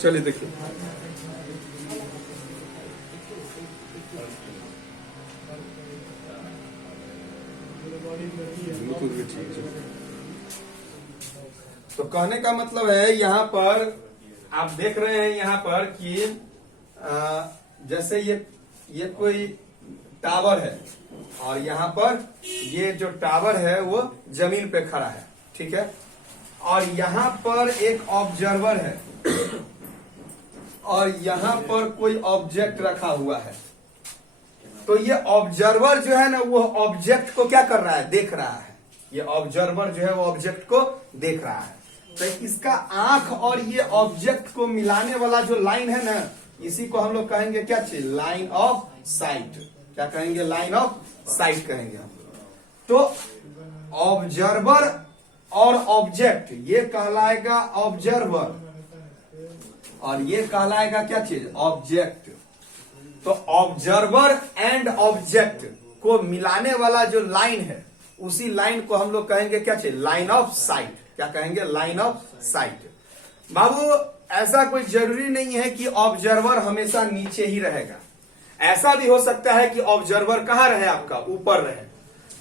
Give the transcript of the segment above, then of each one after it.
चलिए देखिए, ब्लूटूथ भी ठीक है। तो कहने का मतलब है यहाँ पर आप देख रहे हैं यहाँ पर कि जैसे ये कोई टावर है और यहाँ पर ये जो टावर है वो जमीन पे खड़ा है, ठीक है। और यहाँ पर एक ऑब्जर्वर है और यहाँ पर कोई ऑब्जेक्ट रखा हुआ है। तो ये ऑब्जर्वर जो है ना वो ऑब्जेक्ट को क्या कर रहा है, देख रहा है। ये ऑब्जर्वर जो है वो ऑब्जेक्ट को देख रहा है। तो इसका आंख और ये ऑब्जेक्ट को मिलाने वाला जो लाइन है ना, इसी को हम लोग कहेंगे क्या चीज, लाइन ऑफ साइट। क्या कहेंगे, लाइन ऑफ साइट कहेंगे हम। तो ऑब्जर्वर और ऑब्जेक्ट ये कहलाएगा ऑब्जर्वर और ये कहलाएगा क्या चीज, ऑब्जेक्ट। तो ऑब्जर्वर एंड ऑब्जेक्ट को मिलाने वाला जो लाइन है उसी लाइन को हम लोग कहेंगे क्या चीज, लाइन ऑफ साइट। क्या कहेंगे, लाइन ऑफ साइट। बाबू ऐसा कोई जरूरी नहीं है कि ऑब्जर्वर हमेशा नीचे ही रहेगा। ऐसा भी हो सकता है कि ऑब्जर्वर कहाँ रहे, आपका ऊपर रहे।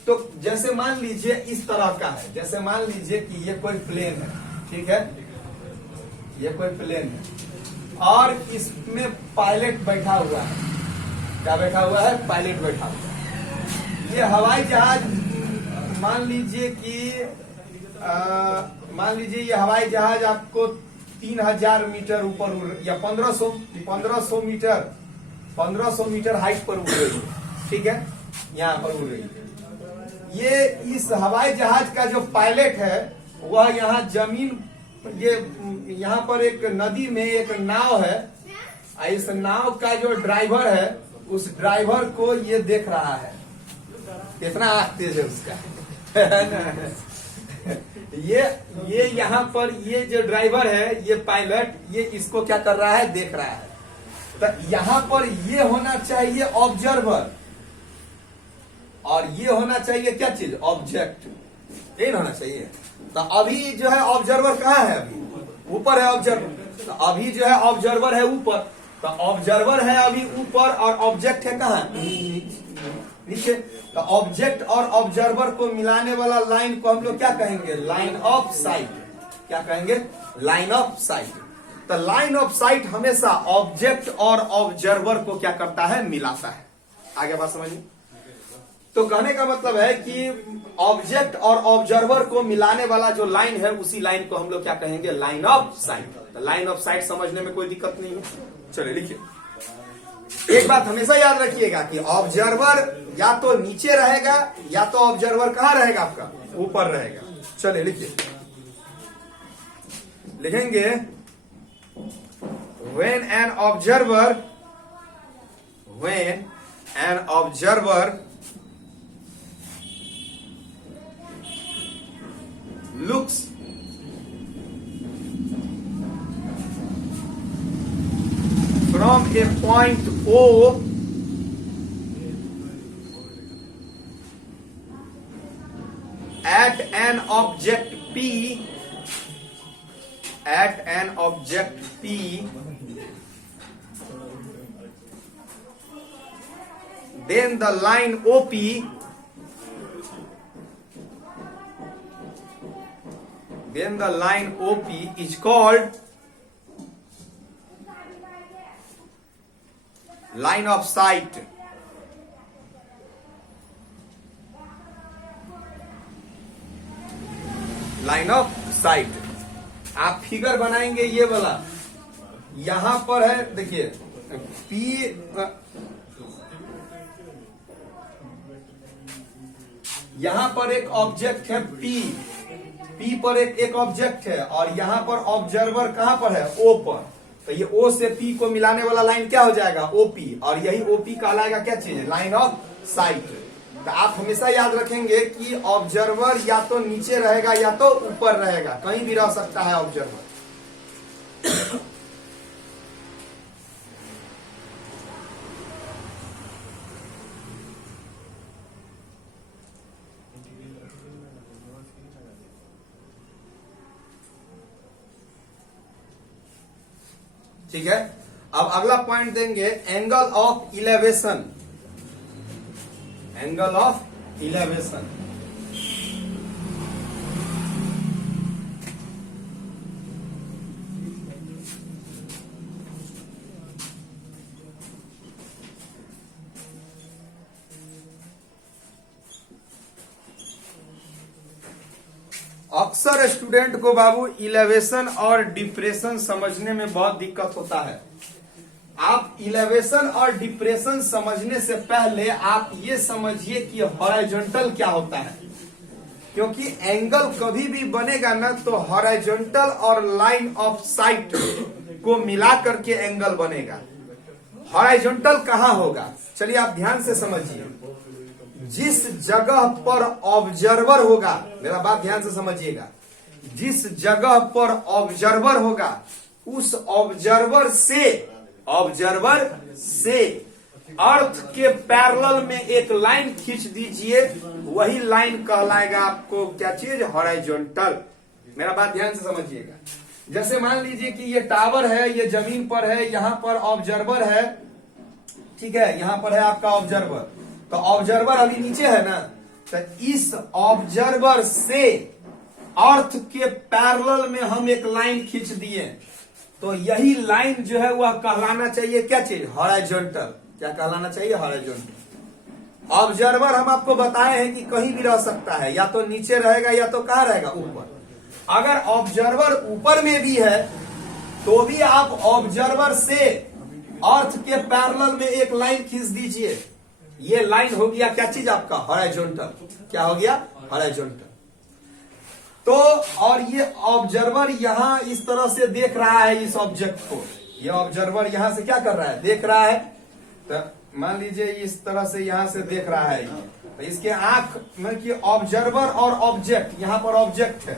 तो जैसे मान लीजिए इस तरह का है, जैसे मान लीजिए कि ये कोई प्लेन है, ठीक है, ये कोई प्लेन है और इसमें पायलट बैठा हुआ है। क्या बैठा हुआ है, पायलट बैठा हुआ है। ये हवाई जहाज मान लीजिए कि मान लीजिए ये हवाई जहाज आपको 3000 मीटर ऊपर या 1500 मीटर हाइट पर उड़ रही है, ठीक है, यहाँ पर उड़ रही है। ये इस हवाई जहाज का जो पायलट है वह यहाँ जमीन, ये यहाँ पर एक नदी में एक नाव है। इस नाव का जो ड्राइवर है उस ड्राइवर को ये देख रहा है, कितना आंख तेज है उसका। ये यहाँ पर ये जो ड्राइवर है, ये पायलट, ये इसको क्या कर रहा है, देख रहा है। तो यहाँ पर ये होना चाहिए ऑब्जर्वर और ये होना चाहिए क्या चीज, ऑब्जेक्ट। यही होना चाहिए। तो अभी जो है ऑब्जर्वर कहाँ है, अभी ऊपर है ऑब्जर्वर। तो अभी जो है ऑब्जर्वर है ऊपर, तो ऑब्जर्वर है अभी ऊपर और ऑब्जेक्ट है कहाँ, नीचे। तो ऑब्जेक्ट और ऑब्जर्वर को मिलाने वाला लाइन को हम लोग क्या कहेंगे, लाइन ऑफ साइट। क्या कहेंगे, लाइन ऑफ साइट। तो लाइन ऑफ साइट हमेशा ऑब्जेक्ट और ऑब्जर्वर को क्या करता है, मिलाता है। आगे बात समझिए। तो कहने का मतलब है कि ऑब्जेक्ट और ऑब्जर्वर को मिलाने वाला जो लाइन है उसी लाइन को हम लोग क्या कहेंगे, लाइन ऑफ साइट। तो लाइन ऑफ साइट समझने में कोई दिक्कत नहीं है। चलिए लिखिए, एक बात हमेशा याद रखिएगा कि ऑब्जर्वर या तो नीचे रहेगा या तो ऑब्जर्वर कहाँ रहेगा, आपका ऊपर रहेगा। चलिए लिखिए, लिखेंगे when an observer looks from a point O at an object P, then the line OP is called line of sight. Line of site. आप फिगर बनाएंगे ये वाला, यहां पर है, देखिए P, यहां पर एक ऑब्जेक्ट है P पर एक ऑब्जेक्ट है और यहां पर ऑब्जर्वर कहां पर है, O पर। तो ये O से P को मिलाने वाला लाइन क्या हो जाएगा, OP, और यही OP कहलाएगा क्या चीज, लाइन ऑफ साइट। तो आप हमेशा याद रखेंगे कि ऑब्जर्वर या तो नीचे रहेगा या तो ऊपर रहेगा, कहीं भी रह सकता है ऑब्जर्वर। ठीक है। अब अगला पॉइंट देंगे angle of elevation. Angle of elevation, अक्सर स्टूडेंट को बाबू इलेवेशन और डिप्रेशन समझने में बहुत दिक्कत होता है। आप इलेवेशन और डिप्रेशन समझने से पहले आप ये समझिए कि हॉरिजॉन्टल क्या होता है, क्योंकि एंगल कभी भी बनेगा ना तो हॉरिजॉन्टल और लाइन ऑफ साइट को मिला करके एंगल बनेगा। हॉरिजॉन्टल कहां होगा, चलिए आप ध्यान से समझिए। जिस जगह पर ऑब्जर्वर होगा, मेरा बात ध्यान से समझिएगा, जिस जगह पर ऑब्जर्वर होगा उस ऑब्जर्वर से अर्थ के पैरेलल में एक लाइन खींच दीजिए, वही लाइन कहलाएगा आपको क्या चीज, हॉरिजॉन्टल। मेरा बात ध्यान से समझिएगा। जैसे मान लीजिए कि ये टावर है, ये जमीन पर है, यहां पर ऑब्जर्वर है, ठीक है, यहां पर है आपका ऑब्जर्वर। तो ऑब्जर्वर अभी नीचे है ना, तो इस ऑब्जर्वर से अर्थ के पैरेलल में हम एक लाइन खींच दिए, तो यही लाइन जो है वह कहलाना चाहिए क्या चीज, हॉरिजॉन्टल। क्या कहलाना चाहिए, हॉरिजॉन्टल। ऑब्जर्वर हम आपको बताए हैं कि कहीं भी रह सकता है, या तो नीचे रहेगा या तो कहां रहेगा, ऊपर। अगर ऑब्जर्वर ऊपर में भी है तो भी आप ऑब्जर्वर से अर्थ के पैरेलल में एक लाइन खींच दीजिए, ये लाइन हो गया क्या चीज आपका, हॉरिजॉन्टल। क्या हो गया, हॉरिजॉन्टल। तो और ये ऑब्जर्वर यहां इस तरह से देख रहा है इस ऑब्जेक्ट को, ये ऑब्जर्वर यहां से क्या कर रहा है, देख रहा है। तो मान लीजिए इस तरह से यहां से देख रहा है, तो इसके आंख में कि ऑब्जर्वर और ऑब्जेक्ट, यहां पर ऑब्जेक्ट है,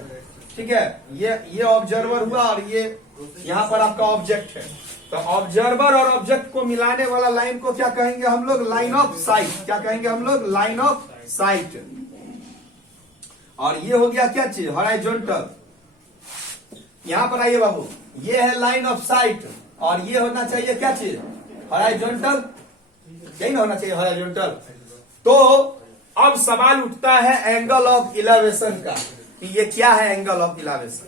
ठीक है, ये ऑब्जर्वर हुआ और ये यहां पर आपका ऑब्जेक्ट है। तो ऑब्जर्वर और ऑब्जेक्ट को मिलाने वाला लाइन को क्या कहेंगे हम लोग, लाइन ऑफ साइट। क्या कहेंगे हम लोग, लाइन ऑफ साइट। और ये हो गया क्या चीज, हॉरिजॉन्टल। यहां पर आइए बाबू, ये है लाइन ऑफ साइट और ये होना चाहिए क्या चीज, हॉरिजॉन्टल। यही ना होना चाहिए, हॉरिजॉन्टल। तो अब सवाल उठता है एंगल ऑफ इलेवेशन का, कि ये क्या है angle of elevation.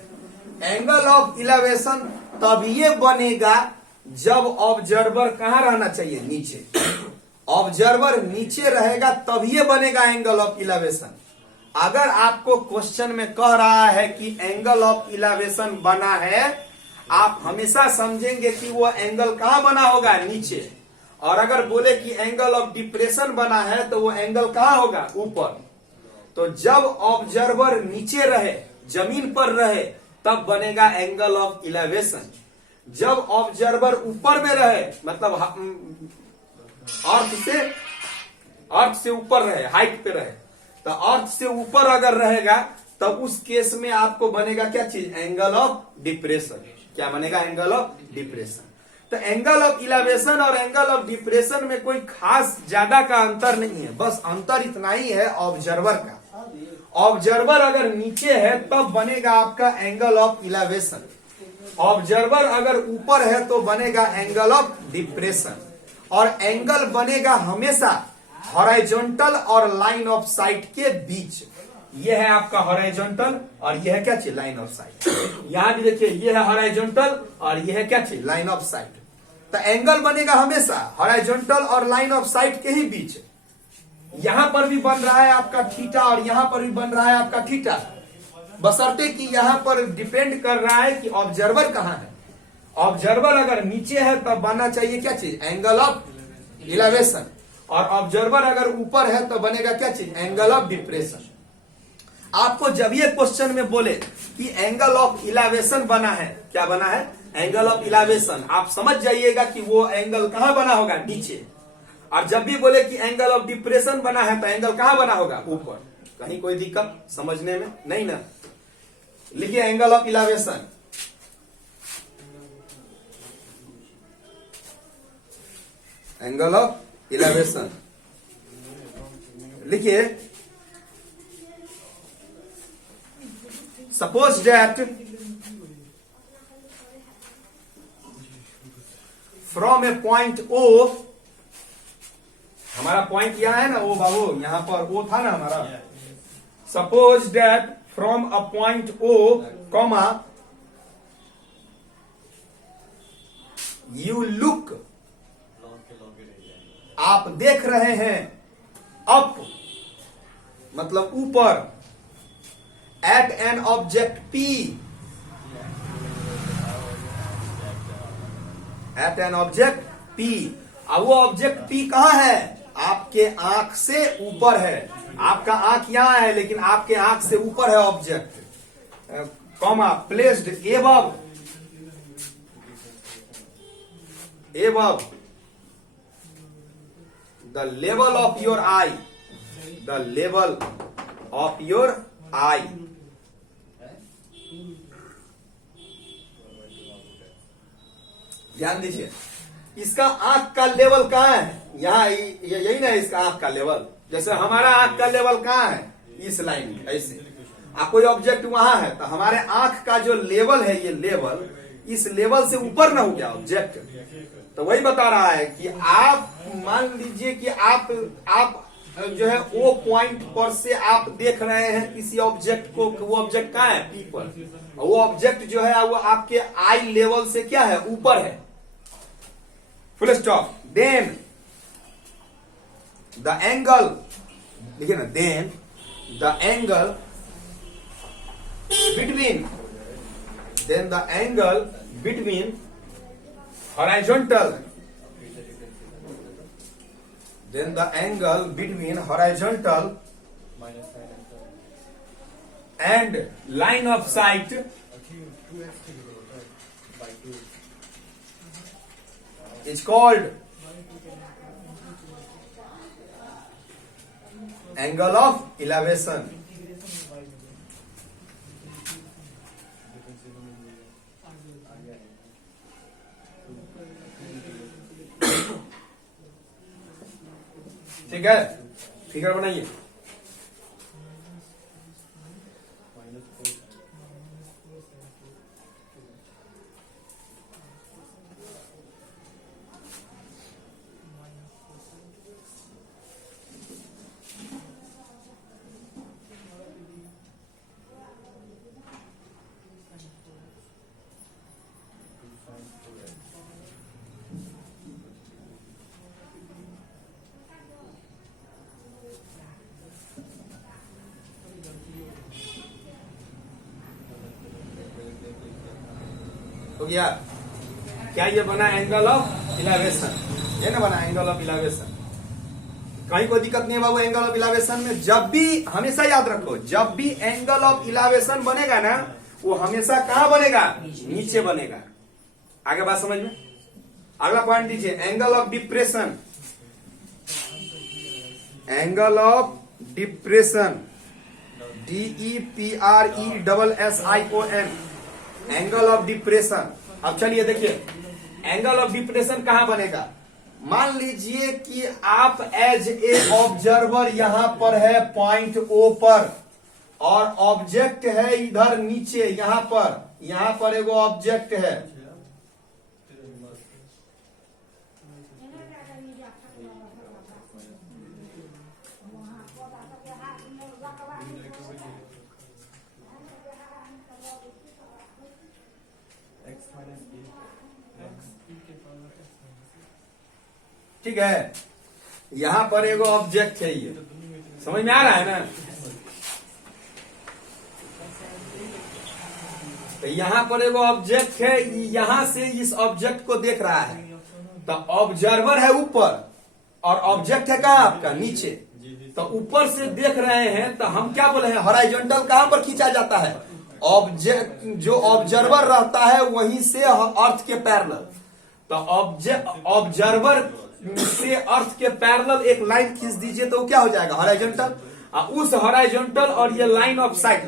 Angle of elevation तब ये बनेगा जब ऑब्जर्वर कहां रहना चाहिए, नीचे। ऑब्जर्वर नीचे रहेगा तब ये बनेगा एंगल ऑफ इलेवेशन। अगर आपको क्वेश्चन में कह रहा है कि एंगल ऑफ इलेवेशन बना है, आप हमेशा समझेंगे कि वो एंगल कहां बना होगा, नीचे। और अगर बोले कि एंगल ऑफ डिप्रेशन बना है तो वो एंगल कहां होगा, ऊपर। तो जब ऑब्जर्वर नीचे रहे, जमीन पर रहे, तब बनेगा एंगल ऑफ इलेवेशन। जब ऑब्जर्वर ऊपर में रहे, मतलब अर्थ से ऊपर रहे, हाइट पे रहे, तो अर्थ से ऊपर अगर रहेगा तब उस केस में आपको बनेगा क्या चीज, एंगल ऑफ डिप्रेशन। क्या बनेगा, एंगल ऑफ डिप्रेशन। तो एंगल ऑफ इलेवेशन और एंगल ऑफ डिप्रेशन में कोई खास ज्यादा का अंतर नहीं है, बस अंतर इतना ही है ऑब्जर्वर का। ऑब्जर्वर अगर नीचे है तब बनेगा आपका एंगल ऑफ इलेवेशन, ऑब्जर्वर अगर ऊपर है तो बनेगा एंगल ऑफ डिप्रेशन। और एंगल बनेगा हमेशा हॉरिजॉन्टल और लाइन ऑफ साइट के बीच। ये है आपका हॉरिजॉन्टल और ये है क्या चीज, लाइन ऑफ साइट। यहां भी देखिए, ये है हॉरिजॉन्टल और ये है क्या चीज, लाइन ऑफ साइट। तो एंगल बनेगा हमेशा हॉरिजॉन्टल और लाइन ऑफ साइट के ही बीच। यहां पर भी बन रहा है आपका थीटा और यहां पर भी बन रहा है आपका थीटा, बशर्ते कि यहां पर डिपेंड कर रहा है कि ऑब्जर्वर कहां है। ऑब्जर्वर अगर नीचे है तब बनना चाहिए क्या चीज, एंगल ऑफ इलेवेशन। और ऑब्जर्वर अगर ऊपर है तो बनेगा क्या चीज, एंगल ऑफ डिप्रेशन। आपको जब ये क्वेश्चन में बोले कि एंगल ऑफ इलेवेशन बना है, क्या बना है, एंगल ऑफ इलेवेशन, आप समझ जाइएगा कि वो एंगल कहां बना होगा, नीचे। और जब भी बोले कि एंगल ऑफ डिप्रेशन बना है तो एंगल कहां बना होगा, ऊपर। कहीं कोई दिक्कत समझने में नहीं ना। लिखिए angle of elevation, angle of elevation लिखिए। Suppose that from A point O, हमारा पॉइंट यहां है ना ओ बाबू, यहां पर ओ था ना हमारा, suppose that from a point O comma you look, आप देख रहे हैं, अप मतलब ऊपर, at an object P, at an object P. अब वो ऑब्जेक्ट पी कहां है? आपके आंख से ऊपर है, आपका आंख यहां है लेकिन आपके आंख से ऊपर है object, comma placed above, above the level of your eye, the level of your eye. ध्यान दीजिए, इसका आंख का लेवल कहां है? यहां यही ना इसका आंख का लेवल, जैसे हमारा आंख का लेवल कहां है? इस लाइन में ऐसे, कोई ऑब्जेक्ट वहां है तो हमारे आंख का जो लेवल है, ये लेवल इस लेवल से ऊपर ना हो गया ऑब्जेक्ट। तो वही बता रहा है कि आप मान लीजिए कि आप जो है वो पॉइंट पर से आप देख रहे हैं किसी ऑब्जेक्ट को, वो ऑब्जेक्ट कहां है? पी पर, वो ऑब्जेक्ट जो है वो आपके आई लेवल से क्या है? ऊपर है, full stop. Then the angle, देखिए ना, then the angle between, then the angle between horizontal, then the angle between horizontal and line of sight is called angle of elevation. ठीक है, फिगर बनाइए। हो गया क्या? ये बना एंगल ऑफ इलेवेशन, ये ना बना एंगल ऑफ इलेवेशन। कहीं कोई दिक्कत नहीं है बाबू एंगल ऑफ इलेवेशन में। जब भी, हमेशा याद रखो, जब भी एंगल ऑफ इलेवेशन बनेगा ना, वो हमेशा कहां बनेगा? नीचे बनेगा। आगे बात समझ में? अगला पॉइंट दीजिए, angle of depression, angle of depression, DEPRESSION, angle of depression. अब चलिए देखिए, एंगल ऑफ डिप्रेशन कहां बनेगा? मान लीजिए कि आप एज ए ऑब्जर्वर यहां पर है पॉइंट ओ पर, और ऑब्जेक्ट है इधर नीचे, यहां पर एगो ऑब्जेक्ट है, ठीक है, यहां पर एगो ऑब्जेक्ट है, ये समझ में आ रहा है ना? तो यहां पर एगो ऑब्जेक्ट है, यहां से इस ऑब्जेक्ट को देख रहा है, तो ऑब्जर्वर है ऊपर और ऑब्जेक्ट है कहां? आपका नीचे। तो ऊपर से देख रहे हैं तो हम क्या बोले हैं? हॉरिजॉन्टल कहां पर खींचा जाता है? ऑब्जेक्ट जो ऑब्जर्वर रहता है वहीं से अर्थ के पैरेलल। तो ऑब्जर्वर से अर्थ के पैरेलल एक लाइन खींच दीजिए तो क्या हो जाएगा? हॉरिजॉन्टल। उस हॉरिजॉन्टल और ये लाइन ऑफ साइट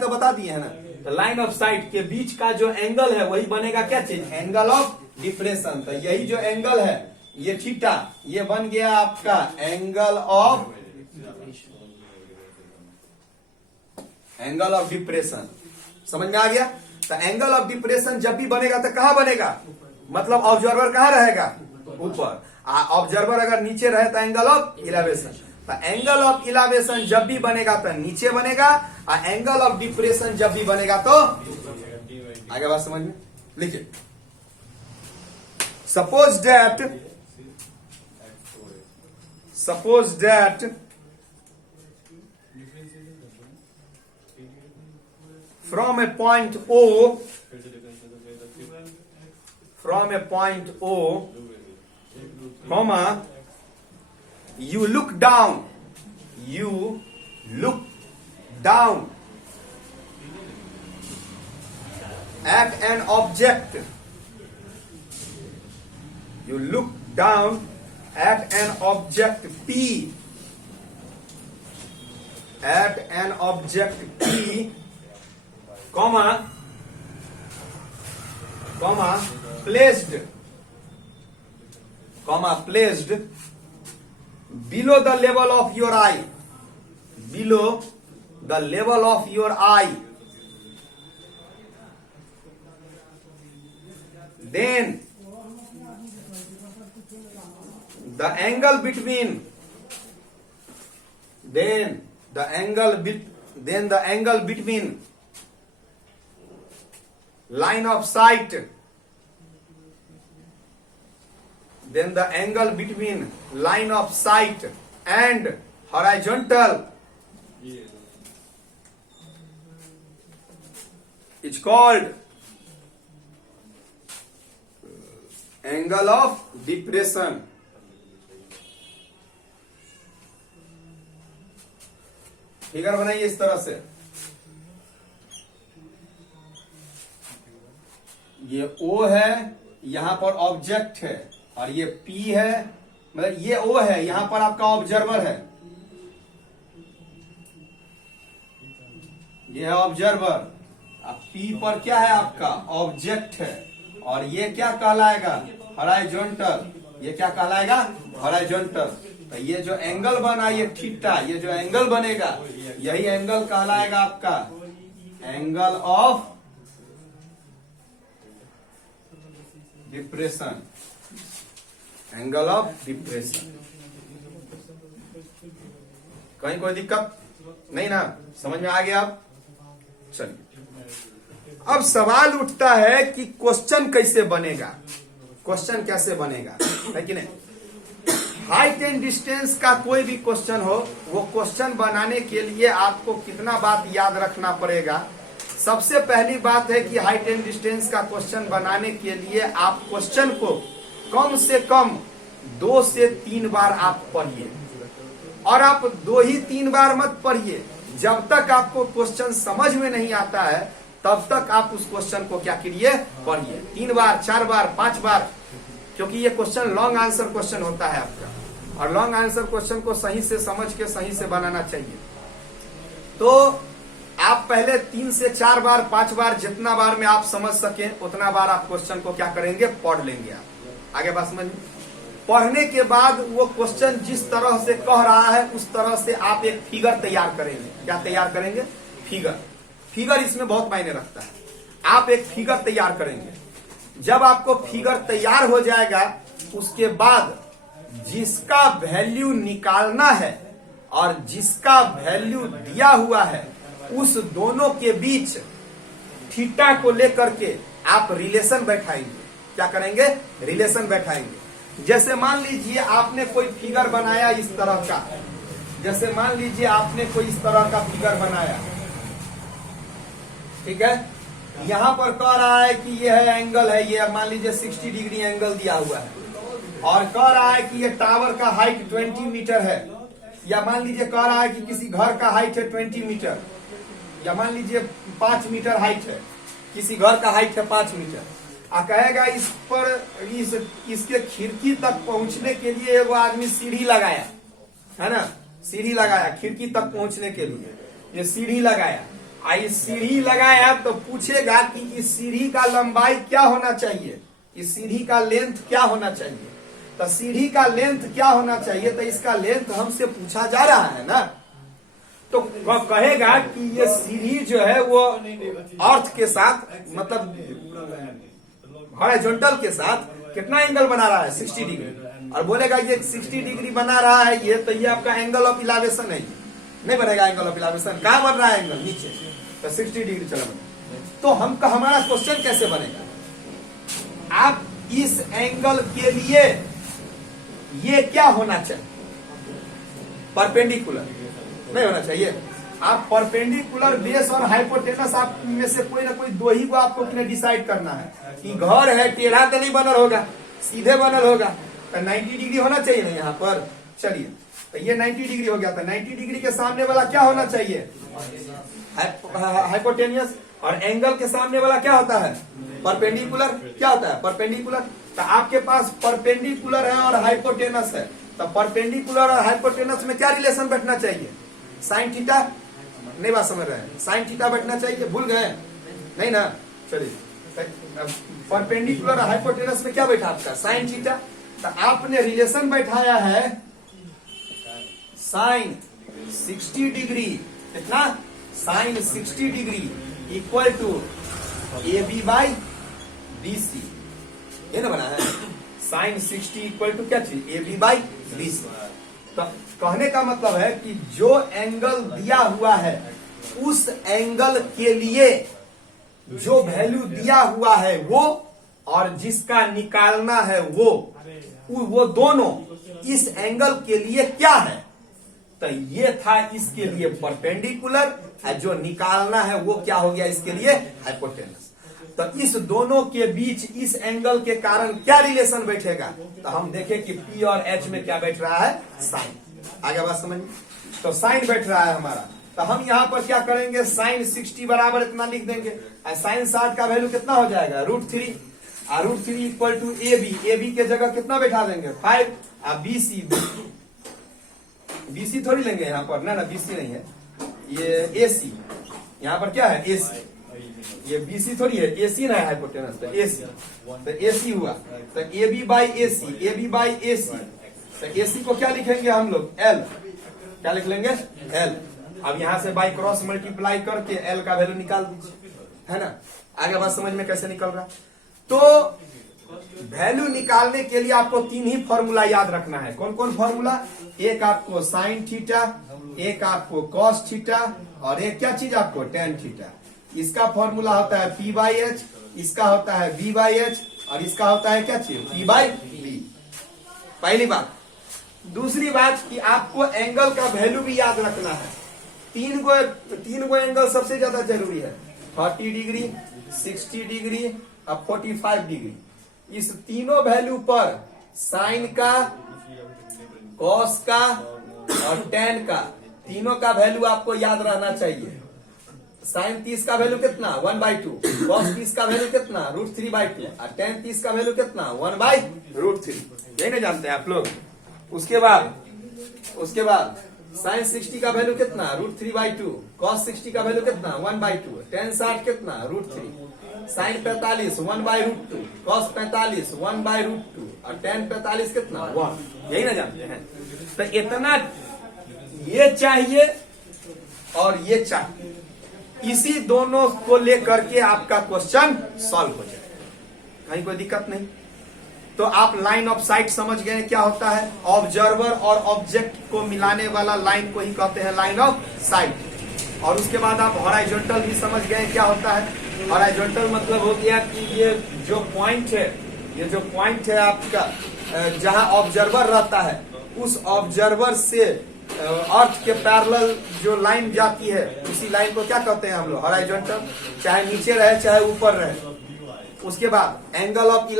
तो बता दिए है ना, तो लाइन ऑफ साइट के बीच का जो एंगल है वही बनेगा क्या चीज? Angle of depression. तो यही जो एंगल है ये थीटा, ये बन गया आपका एंगल ऑफ डिप्रेशन। समझ में आ गया? तो एंगल ऑफ डिप्रेशन जब भी बनेगा तो कहां बनेगा? मतलब ऑब्जर्वर कहाँ रहेगा, ऊपर। ऑब्जर्वर अगर नीचे रहे तो एंगल ऑफ इलेवेशन। तो एंगल ऑफ इलेवेशन जब भी बनेगा तो नीचे बनेगा, और एंगल ऑफ डिप्रेशन जब भी बनेगा तो आगे बात समझ में। लिखिए, suppose that from a point O, comma, you look down at an object. You look down at an object P. At an object P, comma, placed below the level of your eye. Below the level of your eye. Then the angle between line of sight, then the angle between line of sight and horizontal is called angle of depression. Figure बनाइए इस तरह से, ये O है, यहां पर object है, और ये P है, मतलब ये O है, यहां पर आपका ऑब्जर्वर है, ये है ऑब्जर्वर। अब P पर क्या है आपका ऑब्जेक्ट है, और ये क्या कहलाएगा हॉरिजॉन्टल। ये क्या कहलाएगा हॉरिजॉन्टल। तो ये जो एंगल बना ये थीटा, ये जो एंगल बनेगा यही एंगल कहलाएगा आपका angle of depression. Angle of depression. कहीं कोई दिक्कत नहीं ना, समझ में आ गया आप। चलिए, अब सवाल उठता है कि क्वेश्चन कैसे बनेगा, क्वेश्चन कैसे बनेगा, है कि नहीं। हाइट एंड डिस्टेंस का कोई भी क्वेश्चन हो, वो क्वेश्चन बनाने के लिए आपको कितना बात याद रखना पड़ेगा। सबसे पहली बात है कि हाइट एंड डिस्टेंस का क्वेश्चन बनाने के लिए आप क्वेश्चन को कम से कम 2 से 3 बार आप पढ़िए, और आप 2 ही 3 बार मत पढ़िए। जब तक आपको क्वेश्चन समझ में नहीं आता है तब तक आप उस क्वेश्चन को क्या करिए, पढ़िए 3 बार 4 बार 5 बार, क्योंकि ये क्वेश्चन लॉन्ग आंसर क्वेश्चन होता है आपका, और लॉन्ग आंसर क्वेश्चन को सही से समझ के सही से बनाना चाहिए। तो आप पहले 3 से 4 बार 5 बार, जितना बार में आप समझ सके उतना बार आप क्वेश्चन को क्या करेंगे, पढ़ लेंगे। आप आगे बात समझ। पढ़ने के बाद वो क्वेश्चन जिस तरह से कह रहा है उस तरह से आप एक फिगर तैयार करेंगे। क्या तैयार करेंगे, फिगर इसमें बहुत मायने रखता है। आप एक फिगर तैयार करेंगे। जब आपको फिगर तैयार हो जाएगा उसके बाद जिसका वैल्यू निकालना है और जिसका वैल्यू दिया हुआ है उस दोनों के बीच थीटा को लेकर के आप रिलेशन बैठाएंगे। क्या करेंगे, रिलेशन बैठाएंगे। जैसे मान लीजिए आपने कोई फिगर बनाया इस तरह का, जैसे मान लीजिए आपने कोई इस तरह का फिगर बनाया, ठीक है। यहां पर कह रहा है कि ये है एंगल है, ये मान लीजिए 60 डिग्री एंगल दिया हुआ है, और कह रहा है कि ये टावर का हाइट 20 मीटर है, या मान लीजिए कह रहा है कि किसी घर का हाइट है 20 मीटर, या मान लीजिए 5 मीटर हाइट है, किसी घर का हाइट है 5 मीटर। आ कहेगा इस पर इसके खिड़की तक पहुंचने के लिए एगो आदमी सीढ़ी लगाया है ना, सीढ़ी लगाया खिड़की तक पहुंचने के लिए, ये सीढ़ी लगाया। इस सीढ़ी लगाया तो पूछेगा कि इस सीढ़ी का लंबाई क्या होना चाहिए, इस सीढ़ी का लेंथ क्या होना चाहिए। तो सीढ़ी का लेंथ क्या होना चाहिए, तो इसका लेंथ हमसे पूछा जा रहा है ना। तो कहेगा कि ये सीढ़ी जो है वो अर्थ के साथ, मतलब हॉरिजॉन्टल के साथ कितना एंगल बना रहा है, 60 डिग्री। और बोलेगा ये 60 डिग्री बना रहा है ये, तो ये आपका एंगल ऑफ इलावेशन है, नहीं बनेगा एंगल ऑफ इलावेशन। कहां बन रहा है एंगल, नीचे, तो 60 डिग्री चला बनेगा। तो हमारा क्वेश्चन कैसे बनेगा, आप इस एंगल के लिए ये क्या होना चाहिए, परपेंडिकुलर नहीं होना चाहिए। आप परपेंडिकुलर बेस और हाइपोटेनस आप में से कोई ना कोई दो ही को आपको डिसाइड करना है कि घर है टेढ़ा तो नहीं बनल होगा, सीधे बनल होगा, तो 90 डिग्री होना चाहिए ना यहाँ पर। चलिए, तो ये 90 डिग्री हो गया, तो 90 डिग्री के सामने वाला क्या होना चाहिए, हाइपोटेनियस। और एंगल के सामने वाला क्या होता है, परपेंडिकुलर। क्या होता है, परपेंडिकुलर। तो आपके पास परपेंडिकुलर है और हाइपोटेनस है, तो परपेंडिकुलर और हाइपोटेनस में क्या रिलेशन बैठना चाहिए, साइन थीटा। नहीं बात समझ रहे हैं, साइन थीटा बैठना चाहिए, भूल गए नहीं ना। चलिए, परपेंडिकुलर और हाइपोटेनस में क्या बैठा आपका, साइन थीटा। तो आपने रिलेशन बैठाया है साइन 60 डिग्री, कितना, sine 60 degree equal to A B by B C, ये ना बना है, साइन 60 इक्वल टू क्या चीज, A B by B C. तो कहने का मतलब है कि जो एंगल दिया हुआ है उस एंगल के लिए जो वैल्यू दिया हुआ है वो, और जिसका निकालना है वो दोनों इस एंगल के लिए क्या है। तो ये था इसके लिए परपेंडिकुलर, जो निकालना है वो क्या हो गया इसके लिए, हाइपोटेनस। तो इस दोनों के बीच इस एंगल के कारण क्या रिलेशन बैठेगा, तो हम देखें कि P और H में क्या बैठ रहा है, साइन। आगे बात समझ, तो साइन बैठ रहा है हमारा। तो हम यहाँ पर क्या करेंगे, साइन 60 बराबर इतना लिख देंगे, साइन 60 का वैल्यू कितना हो जाएगा, √3, और √3 इक्वल टू ए बी के जगह कितना बैठा देंगे, 5, और BC थोड़ी लेंगे यहाँ पर, ना BC नहीं है, ये AC, यहाँ पर क्या है, AC, ये BC थोड़ी है, AC ना है हाइपोटेनस, तो AC, तो AC हुआ, तो AB बाई AC, तो AC को क्या लिखेंगे हम लोग, L, क्या लिख लेंगे, L। अब यहाँ से बाई क्रॉस मल्टीप्लाई करके L का वैल्यू निकाल दीजिए, है ना। आगे बात समझ में कैसे निकल रहा, तो वैल्यू निकालने के लिए आपको 3 ही फॉर्मूला याद रखना है। कौन कौन फॉर्मूला, एक आपको साइन थीटा, एक आपको कॉस थीटा, और एक क्या चीज आपको, टेन थीटा। इसका फॉर्मूला होता है P बाई एच, इसका होता है V बाई एच, और इसका होता है क्या चीज, P बाई B। पहली बात। दूसरी बात कि आपको एंगल का वैल्यू भी याद रखना है। तीन गो एंगल सबसे ज्यादा जरूरी है, 30 डिग्री, 60 डिग्री और 45 डिग्री। इस तीनों वैल्यू पर साइन का, कॉस का और टेन का, तीनों का वैल्यू आपको याद रहना चाहिए। साइन 30 का वैल्यू कितना, 1/2, कॉस 30 का वैल्यू कितना, √3/2, और टेन 30 का वैल्यू कितना, 1/√3। यही नहीं जानते आप लोग। उसके बाद साइन 60 का वैल्यू कितना, √3/2, कॉस 60 का वैल्यू कितना, 1/2, टेन 60 कितना, √3, साइन 45 1/√2, कॉस 45 1/√2, और टेन 45 कितना, 1। यही ना जानते हैं। तो इतना ये चाहिए और ये चाहिए, इसी दोनों को लेकर के आपका क्वेश्चन सॉल्व हो जाए, कहीं कोई दिक्कत नहीं। तो आप लाइन ऑफ साइट समझ गए क्या होता है, ऑब्जर्वर और ऑब्जेक्ट को मिलाने वाला लाइन को ही कहते हैं लाइन ऑफ साइट। और उसके बाद आप हॉराइजॉन्टल भी समझ गए क्या होता है। हॉराइजॉन्टल मतलब हो गया कि ये जो पॉइंट है आपका, जहां ऑब्जर्वर रहता है, उस ऑब्जर्वर से अर्थ के पैरेलल जो लाइन जाती है, उसी लाइन को क्या कहते हैं हम लोग, हॉराइजॉन्टल, चाहे नीचे रहे चाहे ऊपर रहे। उसके बाद एंगल ऑफ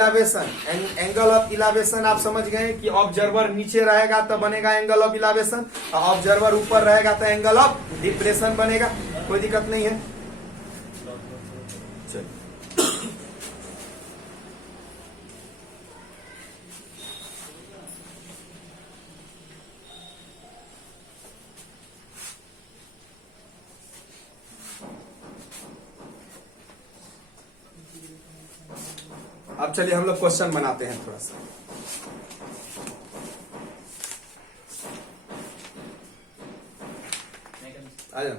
इलावेशन आप समझ गए कि ऑब्जर्वर नीचे रहेगा तो बनेगा एंगल ऑफ इलावेशन, और ऑब्जर्वर ऊपर रहेगा तो एंगल ऑफ डिप्रेशन बनेगा। कोई दिक्कत नहीं है। अब चलिए हम लोग क्वेश्चन बनाते हैं थोड़ा सा। आ जाओ।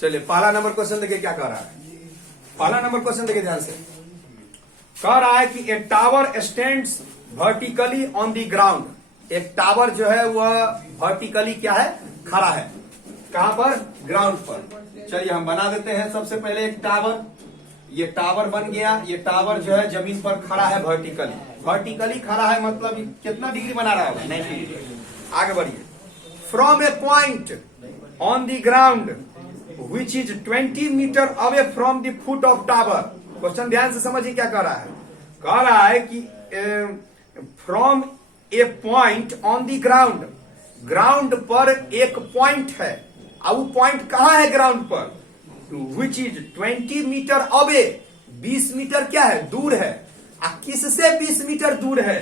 चलिए पहला नंबर क्वेश्चन देखिए क्या कह रहा है। पहला नंबर क्वेश्चन देखिए ध्यान से, कह रहा है कि ए tower stands vertically on the ground. एक टावर जो है वह वर्टिकली क्या है, खड़ा है। कहां पर, ग्राउंड पर। चलिए हम बना देते हैं सबसे पहले एक टावर। ये टावर बन गया। ये टावर जो है जमीन पर खड़ा है वर्टिकली। वर्टिकली खड़ा है मतलब कितना डिग्री बना रहा है, 90 डिग्री। आगे बढ़िए। From A point on the ground which is 20 meter away from the foot of tower. Question ध्यान से समझिए क्या कह रहा है। कह रहा है कि from A point on the ground, ground पर एक पॉइंट है। अब वो पॉइंट कहां है ग्राउंड पर, which is 20 meter away, 20 meter क्या है, दूर है। किससे 20 मीटर दूर है,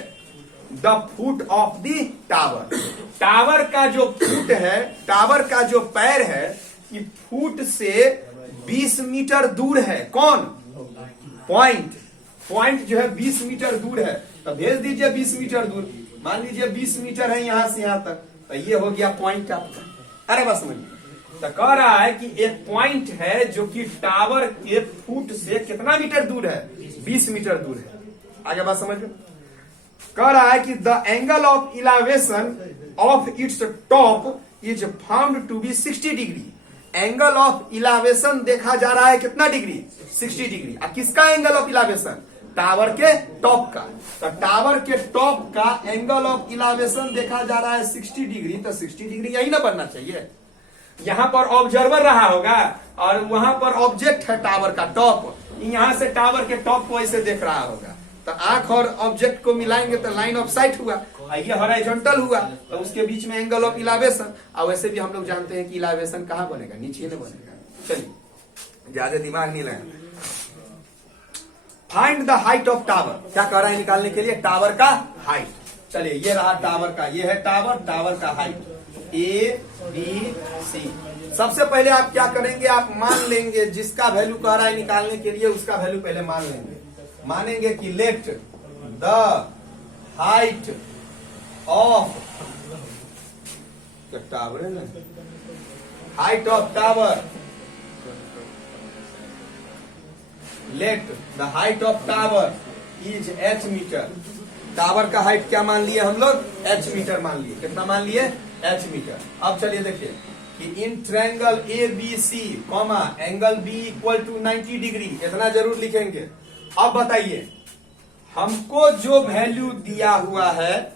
the foot of the tower. Tower का जो फुट है, टावर का जो पैर है, ये फुट से 20 मीटर दूर है। कौन, पॉइंट। पॉइंट जो है 20 मीटर दूर है। तो भेज दीजिए 20 मीटर दूर। मान लीजिए 20 मीटर है यहां से यहां तक, तो ये हो गया पॉइंट आपका। अरे बस समझिए, तो कह रहा है कि एक पॉइंट है जो कि टावर के फुट से कितना मीटर दूर है, 20 मीटर दूर है। आगे बात समझ लो। कह रहा है कि the angle of elevation of its top is found to be 60 degree. Angle of elevation देखा जा रहा है कितना डिग्री, 60 डिग्री। अब किसका एंगल ऑफ इलेवेशन, टावर के टॉप का। तो टावर के टॉप का एंगल ऑफ इलेवेशन देखा जा रहा है 60 डिग्री। तो 60 डिग्री यही ना बनना चाहिए। यहां पर ऑब्जर्वर रहा होगा और वहां पर ऑब्जेक्ट है टावर का टॉप। यहां से टावर के टॉप को ऐसे देख रहा होगा। तो आंख और ऑब्जेक्ट को मिलाएंगे तो लाइन ऑफ साइट हुआ, ये हॉरिजॉन्टल हुआ। तो उसके बीच में एंगल ऑफ इलेवेशन। और वैसे भी हम लोग जानते हैं कि इलेवेशन कहां बनेगा, नीचे नहीं बनेगा। चलिए ज्यादा दिमाग नहीं लगाना। Find the height of tower. क्या कह रहा है निकालने के लिए, टावर का हाइट। चलिए ये रहा टावर का, ये है टावर, टावर का हाइट ए बी सी। सबसे पहले आप क्या करेंगे, आप मान लेंगे जिसका वैल्यू कह रहा है निकालने के लिए उसका वैल्यू पहले मान लेंगे। मानेंगे कि let the height of tower है ना, height of tower, let the height of tower is h meter. Tower का हाइट क्या मान लिए हम लोग, h मीटर मान लिए। कितना मान लिए, h मीटर। अब चलिए देखिए कि in triangle A B C comma angle B equal to 90 degree, इतना जरूर लिखेंगे। अब बताइए हमको जो वैल्यू दिया हुआ है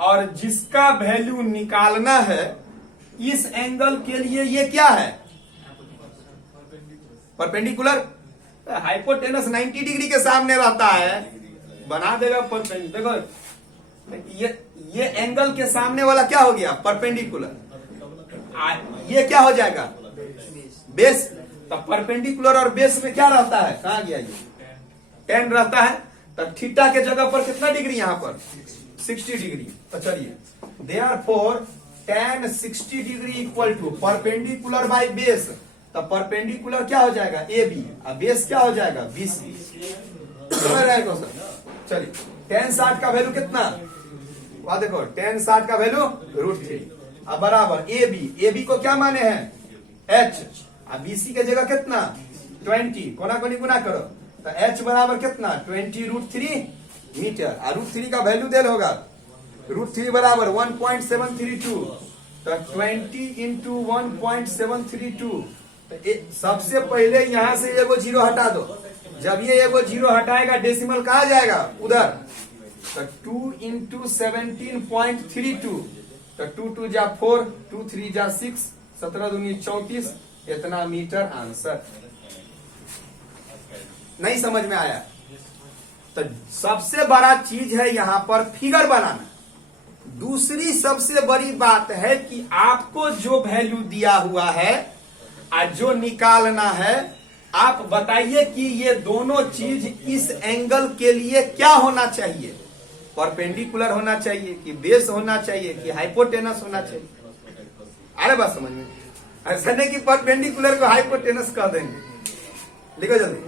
और जिसका वैल्यू निकालना है, इस एंगल के लिए ये क्या है, परपेंडिकुलर। हाइपोटेनस 90 डिग्री के सामने रहता है, बना देगा परपेंडिकुलर। देखो ये एंगल के सामने वाला क्या हो गया, परपेंडिकुलर। ये क्या हो जाएगा, बेस। तो परपेंडिकुलर और बेस में क्या रहता है, कहां गया ये, 10 रहता है। तो थीटा के जगह पर कितना डिग्री, यहां पर 60 डिग्री। तो चलिए therefore tan 60 degree equal to perpendicular by base. तो परपेंडिकुलर क्या हो जाएगा, ए बी, और बेस क्या हो जाएगा, BC। चलिए tan 60 का वैल्यू कितना, वहां देखो tan 60 का वैल्यू √3। अब बराबर ए बी को क्या माने हैं, h। अब BC के जगह कितना, 20। कोना कोनी गुना करो तो h बराबर कितना, 20 √3 मीटर। और √3 का वैल्यू दे होगा, √3 बराबर 1.732। तो 20 इंटू 1.732। तो सबसे पहले यहां से एगो जीरो हटा दो। जब ये एगो जीरो हटाएगा डेसिमल कहा जाएगा, उधर। तो 2 इंटू 17.32। तो 2 2 जा 4, 2 3 जा 6, 17 दूनी 34, इतना मीटर आंसर। नहीं समझ में आया? तो सबसे बड़ा चीज है यहां पर फिगर बनाना। दूसरी सबसे बड़ी बात है कि आपको जो वैल्यू दिया हुआ है और जो निकालना है, आप बताइए कि ये दोनों चीज इस एंगल के लिए क्या होना चाहिए, परपेंडिकुलर होना चाहिए कि बेस होना चाहिए कि हाइपोटेनस होना चाहिए। अरे बात समझ में, ऐसा नहीं कि परपेंडिकुलर को हाइपोटेनस कह देंगे। लिखो जल्दी।